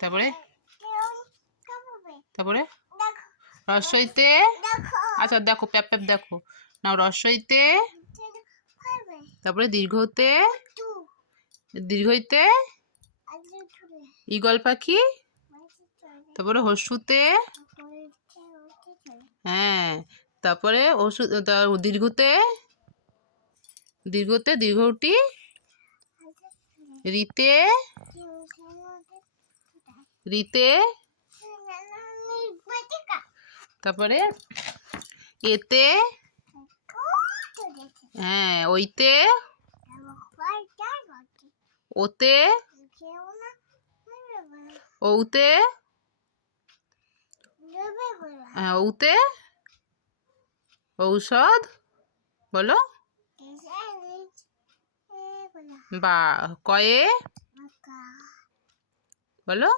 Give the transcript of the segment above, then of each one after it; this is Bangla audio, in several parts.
তারপরে তারপরে রস্বইতে, আচ্ছা দেখো প্যাপ প্যাপ দেখো নাও। রস্বইতে, তারপরে দীর্ঘতে, দীর্ঘইতে ঈগল পাখি, তারপরে হর্ষুতে, হ্যাঁ তারপরে দীর্ঘতে, দীর্ঘতে দীর্ঘটি, রিতে, রিতে, তারপরে এতে, হ্যাঁ ওইতে, ওতে, ওতে, হ্যাঁ ওতে, ঔষধ, বলো। বা কয়ে, বলো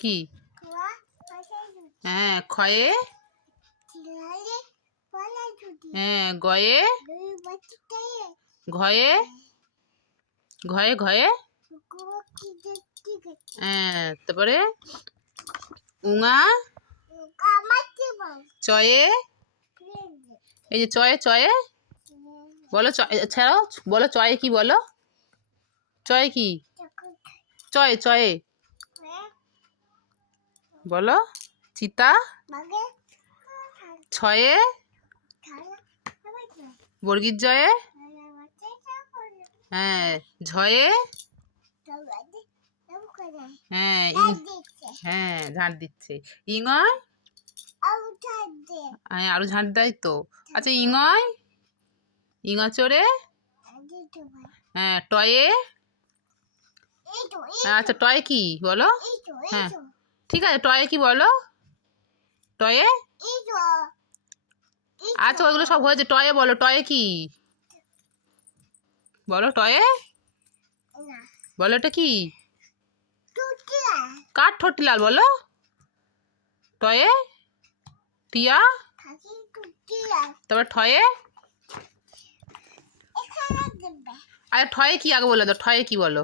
কি, হ্যাঁ ক্ষয়ে, হ্যাঁ গয়ে, ঘয়ে, ঘয়ে ঘয়ে, হ্যাঁ তারপরে উঙা, চয়ে, এই যে চয়ে, চয়ে বলো, ছাড়াও বলো চয়ে কি, বলো চয়ে কি, চয়ে চয়ে বলো। চিতা, ছয়ে বর্গীর জয়ে, হ্যাঁ ঝয়ে, হ্যাঁ হ্যাঁ ঝাঁট দিচ্ছে। ইঙয়, হ্যাঁ আরো ঝাঁট দেয় তো। আচ্ছা ইঙয়, ইঙাচড়ে, হ্যাঁ টয়ে, আচ্ছা টয়ে কি বলো, হ্যাঁ ঠিক আছে টয়ে কি বলো, টয়ে, আচ্ছা ওইগুলো সব হয়েছে, টয়ে বলো, টয়ে কি বলো, টয়ে বলো, এটা কি, কার ঠোঁট লাল বলো, টয়ে, টিয়া, তারপর ঠয়ে, আরে ঠয়ে কি আগে বলে দাও, ঠয়ে কি বলো।